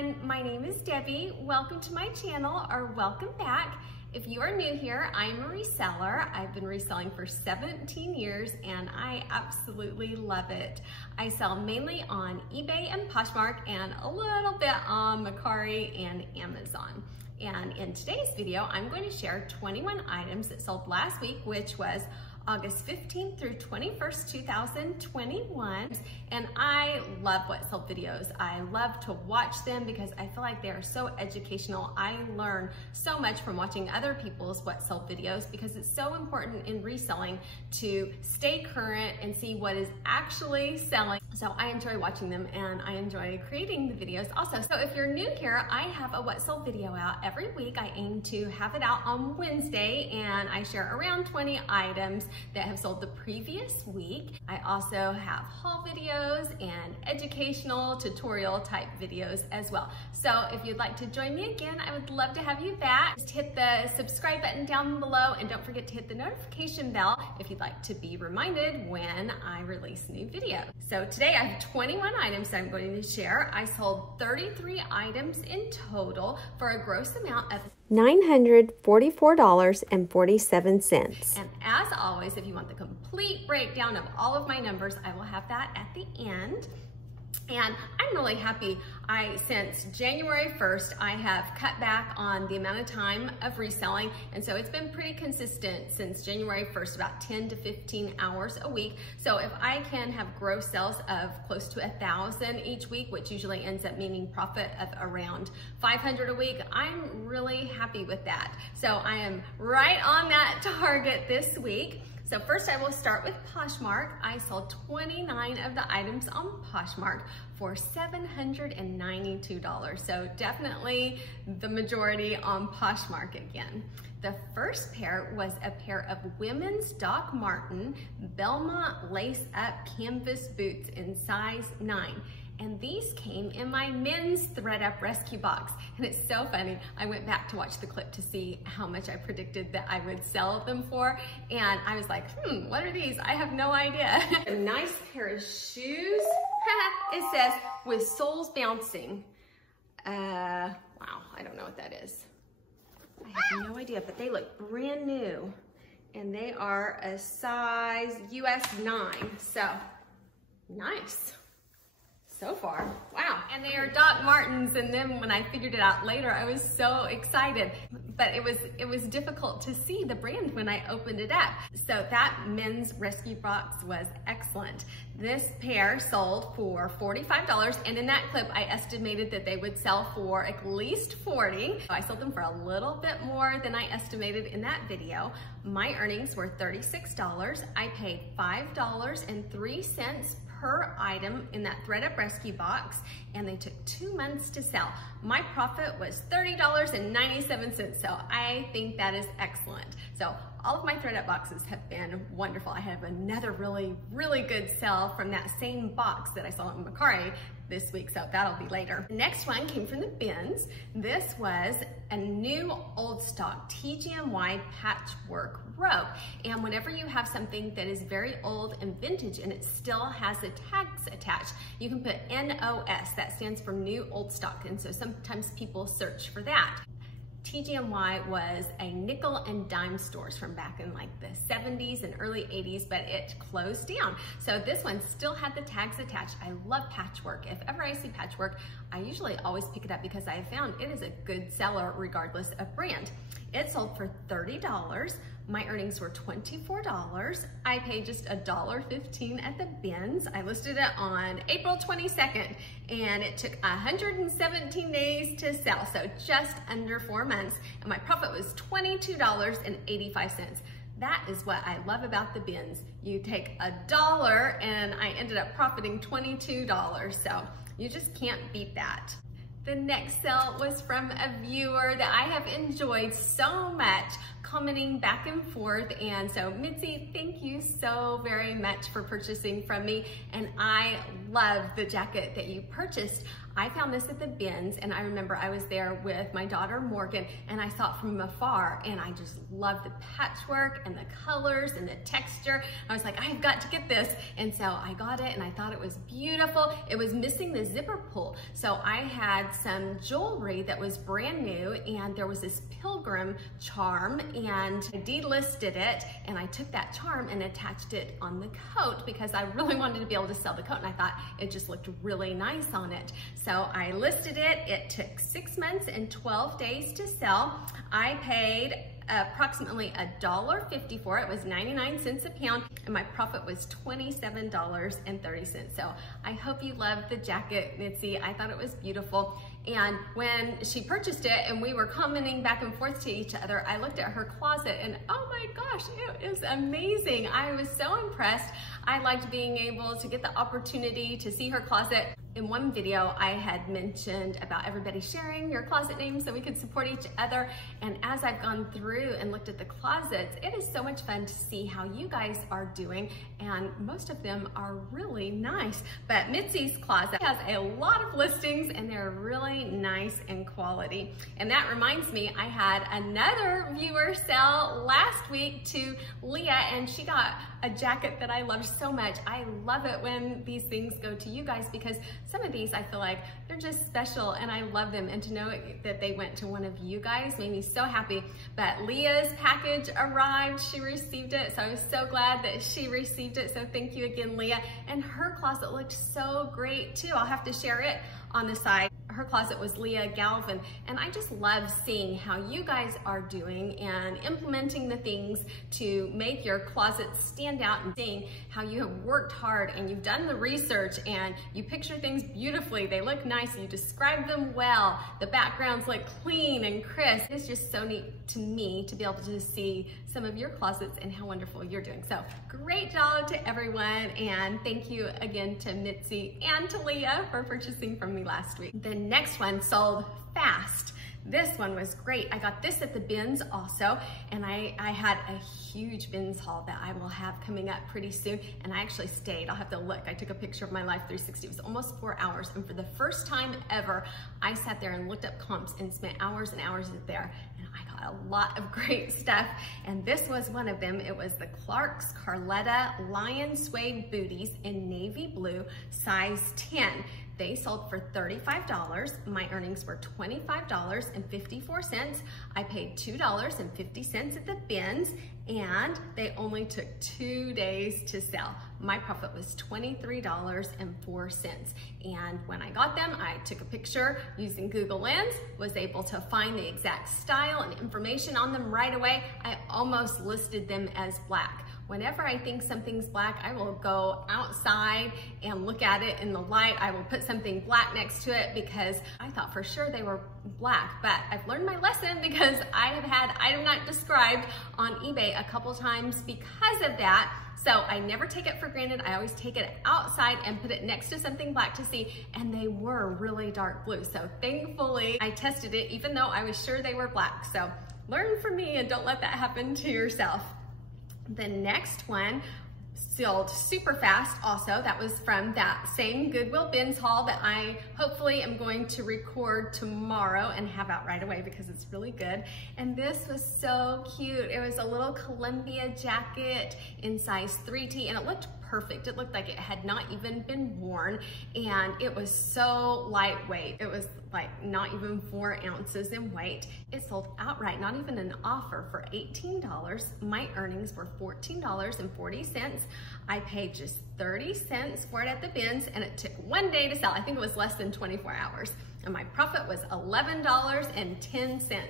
everyone, my name is Debbie. Welcome to my channel, or welcome back. If you are new here, I'm a reseller. I've been reselling for 17 years and I absolutely love it. I sell mainly on eBay and Poshmark and a little bit on Mercari and Amazon. And in today's video, I'm going to share 21 items that sold last week, which was August 15th through 21st, 2021. And I love what sold videos. I love to watch them because I feel like they are so educational. I learn so much from watching other people's what sold videos because it's so important in reselling to stay current and see what is actually selling. So I enjoy watching them and I enjoy creating the videos also. So if you're new here, I have a what sold video out every week. I aim to have it out on Wednesday and I share around 20 items that have sold the previous week. I also have haul videos and educational tutorial type videos as well. So if you'd like to join me again, I would love to have you back. Just hit the subscribe button down below and don't forget to hit the notification bell if you'd like to be reminded when I release new videos. So today I have 21 items I'm going to share. I sold 33 items in total for a gross amount of $944.47. And as always, if you want the complete breakdown of all of my numbers, I will have that at the end. And I'm really happy. Since January 1st, I have cut back on the amount of time of reselling. And so it's been pretty consistent since January 1st, about 10 to 15 hours a week. So if I can have gross sales of close to 1,000 each week, which usually ends up meaning profit of around 500 a week, I'm really happy with that. So I am right on that target this week. So first I will start with Poshmark. I sold 29 of the items on Poshmark for $792. So definitely the majority on Poshmark again. The first pair was a pair of women's Doc Marten Belmont lace up canvas boots in size 9. And these came in my men's thread up rescue box. And it's so funny. I went back to watch the clip to see how much I predicted that I would sell them for. And I was like, what are these? I have no idea. A nice pair of shoes. It says, with soles bouncing. Wow, I don't know what that is. I have no idea, but they look brand new. And they are a size US 9. So, nice. So far, wow. And they are Doc Martens, and then when I figured it out later, I was so excited. But it was difficult to see the brand when I opened it up. So that men's rescue box was excellent. This pair sold for $45, and in that clip, I estimated that they would sell for at least $40. So I sold them for a little bit more than I estimated in that video. My earnings were $36. I paid $5.03 per item in that thread up rescue box, and they took 2 months to sell. My profit was $30.97, so I think that is excellent. So all of my thread up boxes have been wonderful. I have another really, really good sale from that same box that I saw in Mercari this week, so that'll be later. The next one came from the bins. This was a new old stock TGMY patchwork robe. And whenever you have something that is very old and vintage and it still has the tags attached, you can put NOS, that stands for new old stock. And so sometimes people search for that. TGMY was a nickel and dime stores from back in like the 70s and early 80s, but it closed down. So this one still had the tags attached. I love patchwork. If ever I see patchwork, I usually always pick it up because I have found it is a good seller regardless of brand. It sold for $30. My earnings were $24. I paid just $1.15 at the bins. I listed it on April 22nd, and it took 117 days to sell, so just under 4 months, and my profit was $22.85. That is what I love about the bins. You take $1 and I ended up profiting $22, so you just can't beat that. The next sale was from a viewer that I have enjoyed so much, commenting back and forth. And so Mitzi, thank you so very much for purchasing from me. And I love the jacket that you purchased. I found this at the bins, and I remember I was there with my daughter Morgan, and I saw it from afar, and I just loved the patchwork and the colors and the texture. I was like, I've got to get this. And so I got it, and I thought it was beautiful. It was missing the zipper pull. So I had some jewelry that was brand new, and there was this pilgrim charm, and I delisted it, and I took that charm and attached it on the coat because I really wanted to be able to sell the coat, and I thought it just looked really nice on it. So I listed it. It took 6 months and 12 days to sell. I paid approximately $1.50 for it. It was 99 cents a pound, and my profit was $27.30. So I hope you loved the jacket, Mitzi. I thought it was beautiful. And when she purchased it and we were commenting back and forth to each other, I looked at her closet and oh my gosh, it is amazing. I was so impressed. I liked being able to get the opportunity to see her closet. In one video, I had mentioned about everybody sharing your closet names so we could support each other. And as I've gone through and looked at the closets, it is so much fun to see how you guys are doing. And most of them are really nice. But Mitzi's closet has a lot of listings, and they're really nice and quality. And that reminds me, I had another viewer sell last week to Leah, and she got a jacket that I love so much. I love it when these things go to you guys because some of these I feel like they're just special and I love them, and to know that they went to one of you guys made me so happy. But Leah's package arrived, she received it, so I was so glad that she received it, so thank you again, Leah. And her closet looked so great too. I'll have to share it on the side. Her closet was Leah Galvin, and I just love seeing how you guys are doing and implementing the things to make your closet stand out, and seeing how you have worked hard and you've done the research and you picture things beautifully. They look nice, you describe them well, the backgrounds look clean and crisp. It's just so neat to me to be able to see some of your closets and how wonderful you're doing. So great job to everyone, and thank you again to Mitzi and to Leah for purchasing from me last week. The next one sold fast. This one was great. I got this at the bins also, and I had a huge bins haul that I will have coming up pretty soon, and I actually stayed. I'll have to look. I took a picture of my Life 360. It was almost 4 hours, and for the first time ever, I sat there and looked up comps and spent hours and hours there, and I got a lot of great stuff, and this was one of them. It was the Clark's Carletta Lion Suede Booties in navy blue, size 10. They sold for $35. My earnings were $25.54. I paid $2.50 at the bins, and they only took 2 days to sell. My profit was $23.04. And when I got them, I took a picture using Google Lens, was able to find the exact style and information on them right away. I almost listed them as black. Whenever I think something's black, I will go outside and look at it in the light. I will put something black next to it because I thought for sure they were black, but I've learned my lesson because I have had item not described on eBay a couple times because of that. So I never take it for granted. I always take it outside and put it next to something black to see, and they were really dark blue. So thankfully I tested it even though I was sure they were black. So learn from me and don't let that happen to yourself. The next one sold super fast also. That was from that same Goodwill bins haul that I hopefully am going to record tomorrow and have out right away because it's really good. And this was so cute. It was a little Columbia jacket in size 3T, and it looked perfect. It looked like it had not even been worn, and it was so lightweight. It was like not even 4 ounces in weight. It sold outright, not even an offer, for $18. My earnings were $14.40. I paid just 30 cents for it at the bins, and it took 1 day to sell. I think it was less than 24 hours. And my profit was $11.10.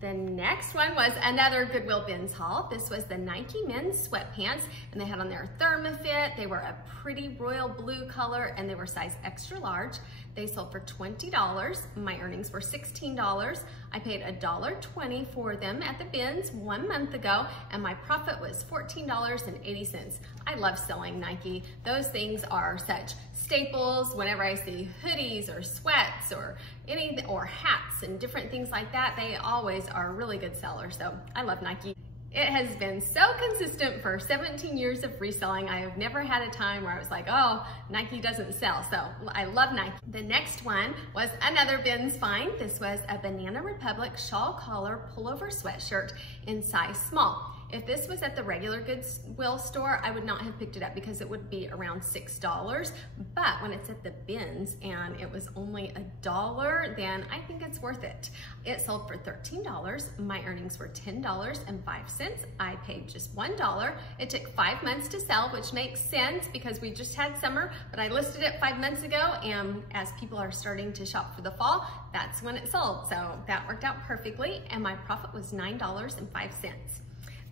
The next one was another Goodwill bins haul. This was the Nike men's sweatpants, and they had on their Thermofit. They were a pretty royal blue color, and they were size extra large. They sold for $20. My earnings were $16. I paid $1.20 for them at the bins 1 month ago, and my profit was $14.80. I love selling Nike. Those things are such staples. Whenever I see hoodies or sweats or anything, or hats and different things like that, they always are really good sellers. So I love Nike. It has been so consistent for 17 years of reselling. I have never had a time where I was like, oh, Nike doesn't sell. So I love Nike. The next one was another bins find. This was a Banana Republic shawl collar pullover sweatshirt in size small. If this was at the regular Goodwill store, I would not have picked it up because it would be around $6. But when it's at the bins and it was only $1, then I think it's worth it. It sold for $13. My earnings were $10.05. I paid just $1. It took 5 months to sell, which makes sense because we just had summer, but I listed it 5 months ago, and as people are starting to shop for the fall, that's when it sold. So that worked out perfectly, and my profit was $9.05.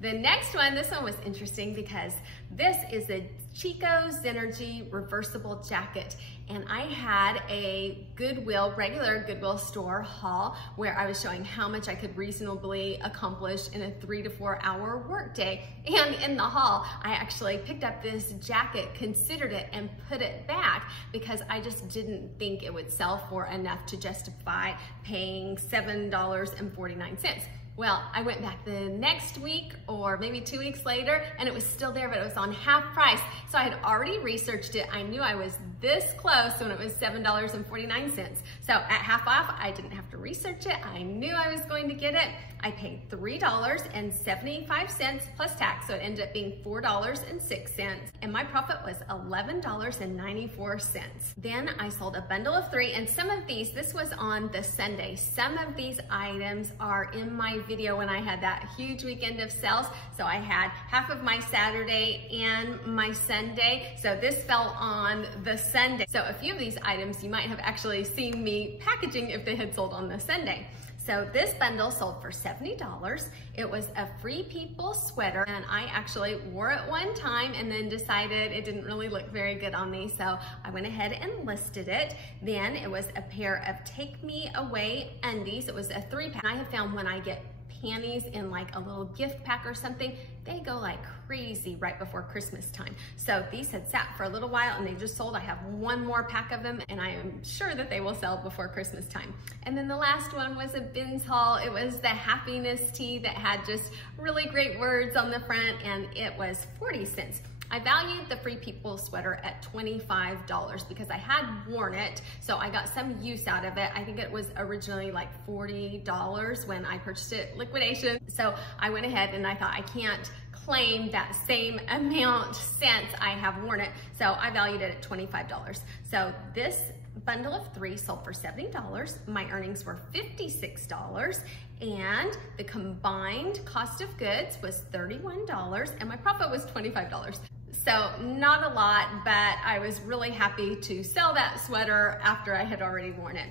The next one, this one was interesting because this is a Chico Synergy reversible jacket. And I had a regular Goodwill store haul where I was showing how much I could reasonably accomplish in a 3 to 4 hour workday. And in the haul, I actually picked up this jacket, considered it, and put it back because I just didn't think it would sell for enough to justify paying $7.49. Well, I went back the next week or maybe 2 weeks later and it was still there, but it was on half price. So I had already researched it. I knew I was this close when it was $7.49. So at half off, I didn't have to research it. I knew I was going to get it. I paid $3.75 plus tax, so it ended up being $4.06, and my profit was $11.94. Then I sold a bundle of 3, and some of these, this was on the Sunday. Some of these items are in my video when I had that huge weekend of sales. So I had half of my Saturday and my Sunday. So this fell on the Sunday. So a few of these items you might have actually seen me packaging if they had sold on the Sunday. So this bundle sold for $70. It was a Free People sweater, and I actually wore it one time and then decided it didn't really look very good on me, so I went ahead and listed it. Then it was a pair of Take Me Away undies. It was a 3-pack. I have found when I get panties in like a little gift pack or something, they go like crazy right before Christmas time. So these had sat for a little while and they just sold. I have one more pack of them and I am sure that they will sell before Christmas time. And then the last one was a bins haul. It was the happiness tee that had just really great words on the front, and it was 40 cents. I valued the Free People sweater at $25 because I had worn it, so I got some use out of it. I think it was originally like $40 when I purchased it liquidation. So I went ahead and I thought I can't claim that same amount since I have worn it. So I valued it at $25. So this bundle of 3 sold for $70. My earnings were $56. And the combined cost of goods was $31 and my profit was $25. So not a lot, but I was really happy to sell that sweater after I had already worn it.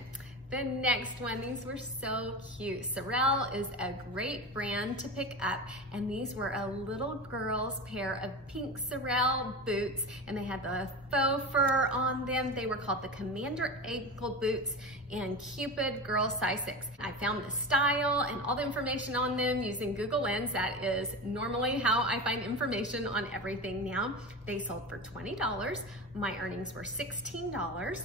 The next one, these were so cute. Sorel is a great brand to pick up, and these were a little girl's pair of pink Sorel boots, and they had the faux fur on them. They were called the Commander ankle boots in Cupid girl size 6. I found the style and all the information on them using Google Lens. That is normally how I find information on everything now. They sold for $20. My earnings were $16.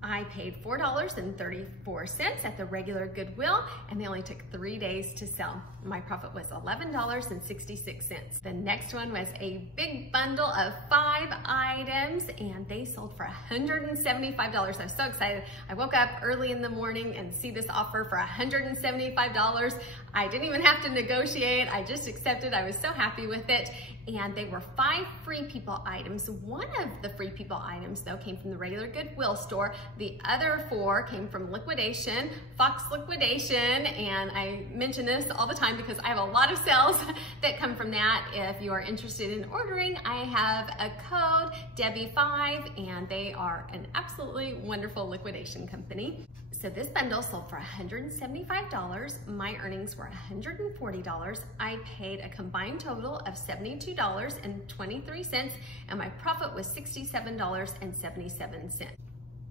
I paid $4.34 at the regular Goodwill, and they only took 3 days to sell. My profit was $11.66. The next one was a big bundle of 5 items, and they sold for $175. I was so excited. I woke up early in the morning and see this offer for $175. I didn't even have to negotiate. I just accepted. I was so happy with it. And they were 5 Free People items. One of the Free People items, though, came from the regular Goodwill store. The other 4 came from liquidation, Fox liquidation, and I mention this all the time because I have a lot of sales that come from that. If you are interested in ordering, I have a code, Debbie5, and they are an absolutely wonderful liquidation company. So this bundle sold for $175. My earnings were $140. I paid a combined total of $72.23, and my profit was $67.77.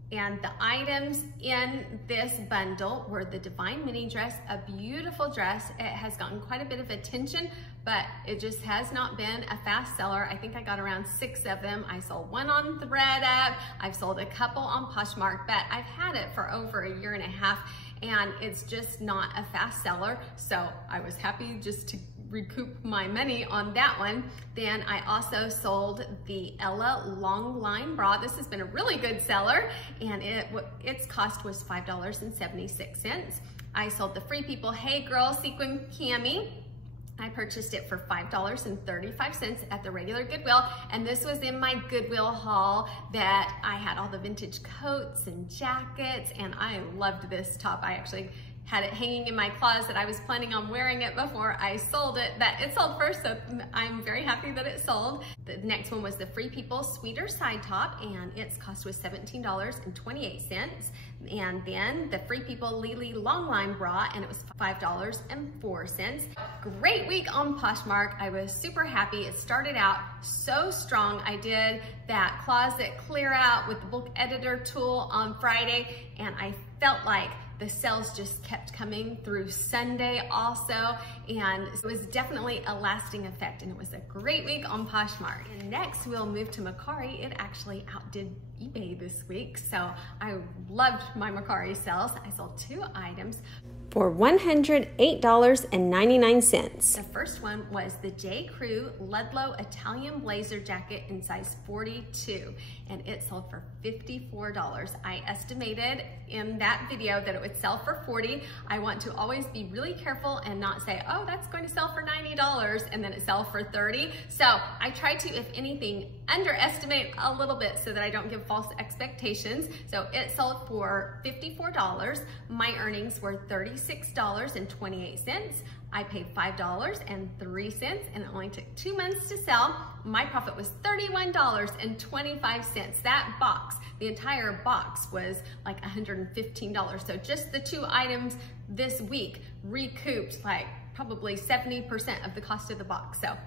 And the items in this bundle were the Divine Mini Dress, a beautiful dress. It has gotten quite a bit of attention, but it just has not been a fast seller. I think I got around 6 of them. I sold one on ThredUp. I've sold a couple on Poshmark, but I've had it for over a year and a half, and it's just not a fast seller. So I was happy just to recoup my money on that one. Then I also sold the Ella long line bra. This has been a really good seller, and its cost was $5.76. I sold the Free People Hey Girl sequin cami. I purchased it for $5.35 at the regular Goodwill, and this was in my Goodwill haul that I had all the vintage coats and jackets, and I loved this top. I actually had it hanging in my closet. I was planning on wearing it before I sold it. It sold first, so I'm very happy that it sold. The next one was the Free People Sweater Side Top, and its cost was $17.28. And then the Free People Lily Longline Bra, and it was $5.04. Great week on Poshmark. I was super happy. It started out so strong. I did that closet clear out with the book editor tool on Friday, and I felt like the sales just kept coming through Sunday also, and it was definitely a lasting effect, and it was a great week on Poshmark. And next we'll move to Mercari. It actually outdid eBay this week, so I loved my Mercari sales. I sold 2 items for $108.99. The first one was the J. Crew Ludlow Italian Blazer Jacket in size 42, and it sold for $54. I estimated in that video that it would sell for $40. I want to always be really careful and not say, oh, that's going to sell for $90, and then it sells for $30. So I try to, if anything, underestimate a little bit so that I don't give false expectations. So it sold for $54. My earnings were $36.28. I paid $5.03, and it only took 2 months to sell. My profit was $31.25. That box, the entire box, was like $115. So just the 2 items this week recouped like probably 70% of the cost of the box. So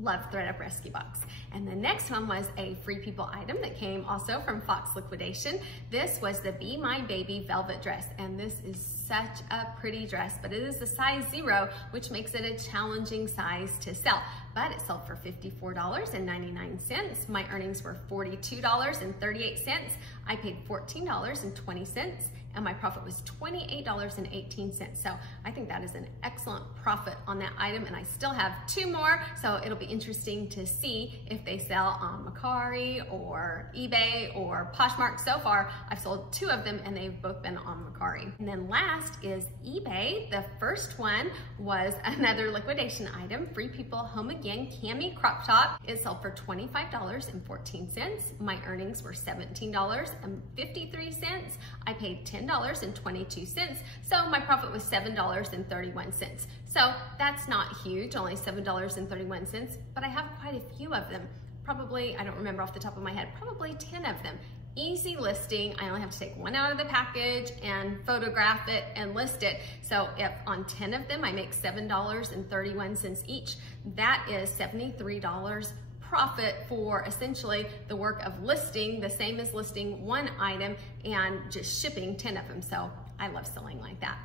love thredUP Rescue Box. And the next one was a Free People item that came also from Fox Liquidation. This was the Be My Baby velvet dress, and this is such a pretty dress, but it is a size 0, which makes it a challenging size to sell. But it sold for $54.99. My earnings were $42.38. I paid $14.20. and my profit was $28.18. So I think that is an excellent profit on that item, and I still have 2 more, so it'll be interesting to see if they sell on Mercari or eBay or Poshmark. So far, I've sold 2 of them, and they've both been on Mercari. And then last is eBay. The first one was another liquidation item, Free People Home Again Cami Crop Top. It sold for $25.14. My earnings were $17.53. I paid $10.22, so my profit was $7.31. So that's not huge, only $7.31, but I have quite a few of them. Probably, I don't remember off the top of my head, probably 10 of them. Easy listing. I only have to take 1 out of the package and photograph it and list it. So if on 10 of them I make $7.31 each, that is $73 profit for essentially the work of listing, the same as listing 1 item and just shipping 10 of them. So I love selling like that.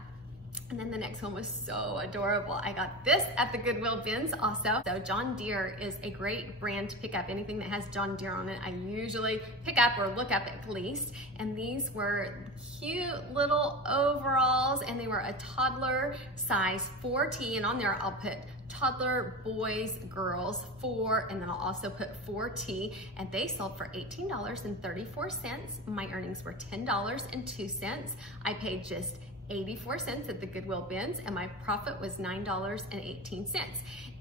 And then the next one was so adorable. I got this at the Goodwill bins also. So John Deere is a great brand to pick up. Anything that has John Deere on it, I usually pick up or look up at least. And these were cute little overalls, and they were a toddler size 4T, and on there I'll put toddler, boys, girls, 4, and then I'll also put 4T, and they sold for $18.34. My earnings were $10.02. I paid just 84 cents at the Goodwill bins, and my profit was $9.18.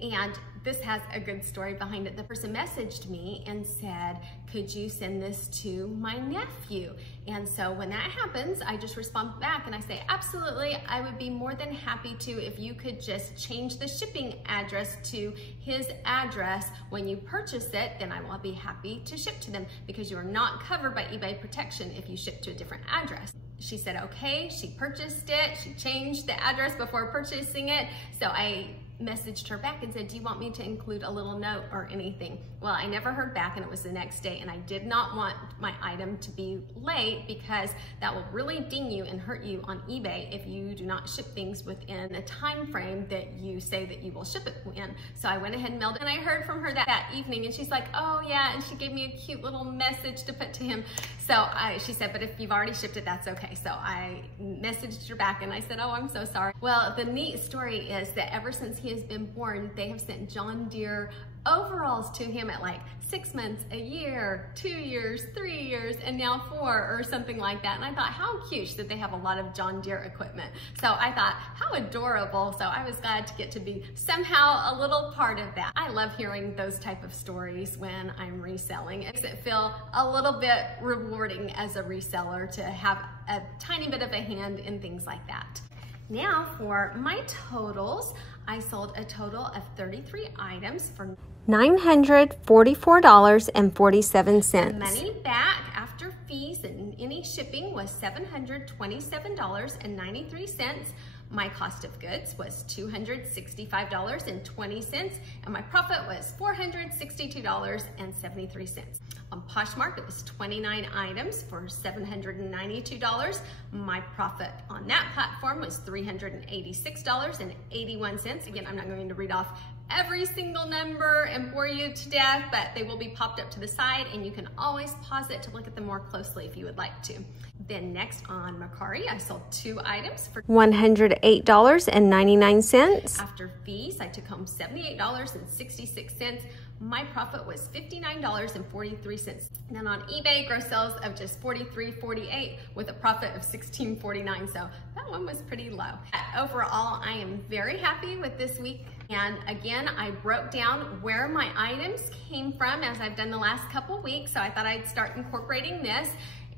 And this has a good story behind it. The person messaged me and said, could you send this to my nephew? And so when that happens, I just respond back and I say, absolutely, I would be more than happy to if you could just change the shipping address to his address when you purchase it, then I will be happy to ship to them, because you are not covered by eBay protection if you ship to a different address. She said, okay, she purchased it. She changed the address before purchasing it. So I messaged her back and said, do you want me to include a little note or anything? Well, I never heard back, and it was the next day, and I did not want my item to be late, because that will really ding you and hurt you on eBay if you do not ship things within the time frame that you say that you will ship it in. So I went ahead and mailed it, and I heard from her that evening, and she's like, oh yeah, and she gave me a cute little message to put to him. So she said, but if you've already shipped it, that's okay. So I messaged her back and I said, oh, I'm so sorry. Well, the neat story is that ever since he has been born, they have sent John Deere overalls to him at like 6 months, a year, 2 years, 3 years, and now 4 or something like that. And I thought, how cute that they have a lot of John Deere equipment. So I thought, how adorable. So I was glad to get to be somehow a little part of that. I love hearing those type of stories when I'm reselling. It makes it feel a little bit rewarding as a reseller to have a tiny bit of a hand in things like that. Now for my totals, I sold a total of 33 items for $944.47. Money back after fees and any shipping was $727.93. My cost of goods was $265.20, and my profit was $462.73. On Poshmark, it was 29 items for $792. My profit on that platform was $386.81. Again, I'm not going to read off every single number and bore you to death, but they will be popped up to the side, and you can always pause it to look at them more closely if you would like to. Then next on Mercari, I sold 2 items for $108.99. After fees, I took home $78.66. My profit was $59.43. And then on eBay, gross sales of just $43.48 with a profit of $16.49. So that one was pretty low. Overall, I am very happy with this week. And again, I broke down where my items came from as I've done the last couple weeks. So I thought I'd start incorporating this.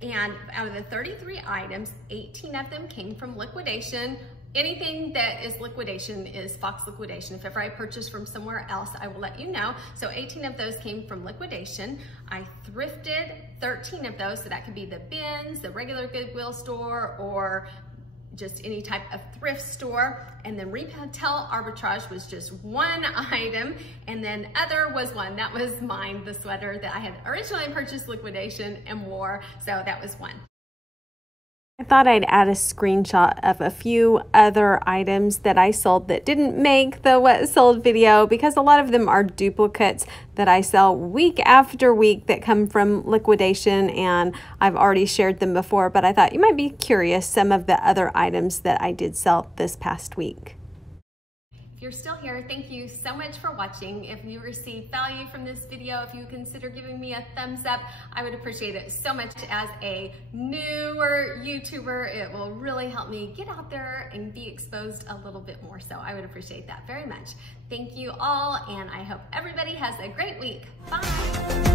And out of the 33 items, 18 of them came from liquidation. Anything that is liquidation is Fox liquidation. If ever I purchase from somewhere else, I will let you know. So 18 of those came from liquidation. I thrifted 13 of those, so that could be the bins, the regular Goodwill store, or just any type of thrift store. And then retail arbitrage was just 1 item, and then other was 1. That was mine, the sweater that I had originally purchased liquidation and wore, so that was 1. I thought I'd add a screenshot of a few other items that I sold that didn't make the what sold video, because a lot of them are duplicates that I sell week after week that come from liquidation, and I've already shared them before, but I thought you might be curious some of the other items that I did sell this past week. If you're still here, thank you so much for watching. If you received value from this video, if you consider giving me a thumbs up, I would appreciate it so much. As a newer YouTuber, it will really help me get out there and be exposed a little bit more. So I would appreciate that very much. Thank you all, and I hope everybody has a great week. Bye.